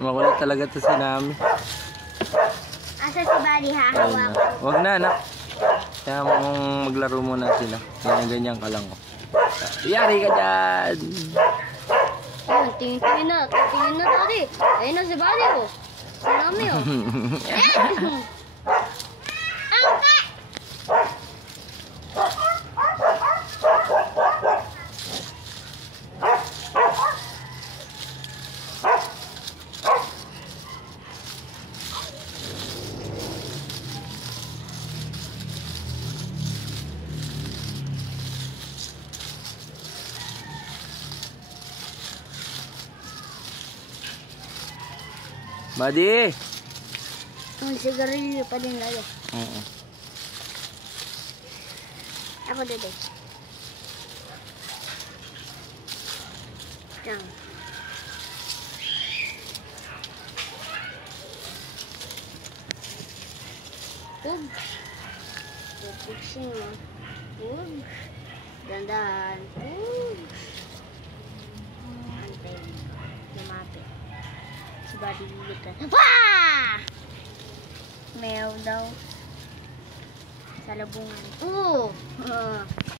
Makulit talaga to si Nami. Asa si Buddy, hahawakan. Wag na, anak. Kaya mong maglaro muna sila. Ganyan ka lang. Yari ka dyan! Ayun, tingin na. Tingin na, Daddy. Ayun na si Buddy, oh. Si Nami, oh. Angka! Buddy! Ang sigarilyo pa din lalo. Oo. Ako dede. Diyan. Ug. Pupusin mo. Ug. Dandahan. Ug. Antay. Lumapit. Si Buddy lilitan. Wah! Meow daw. Sa labungan. Oo.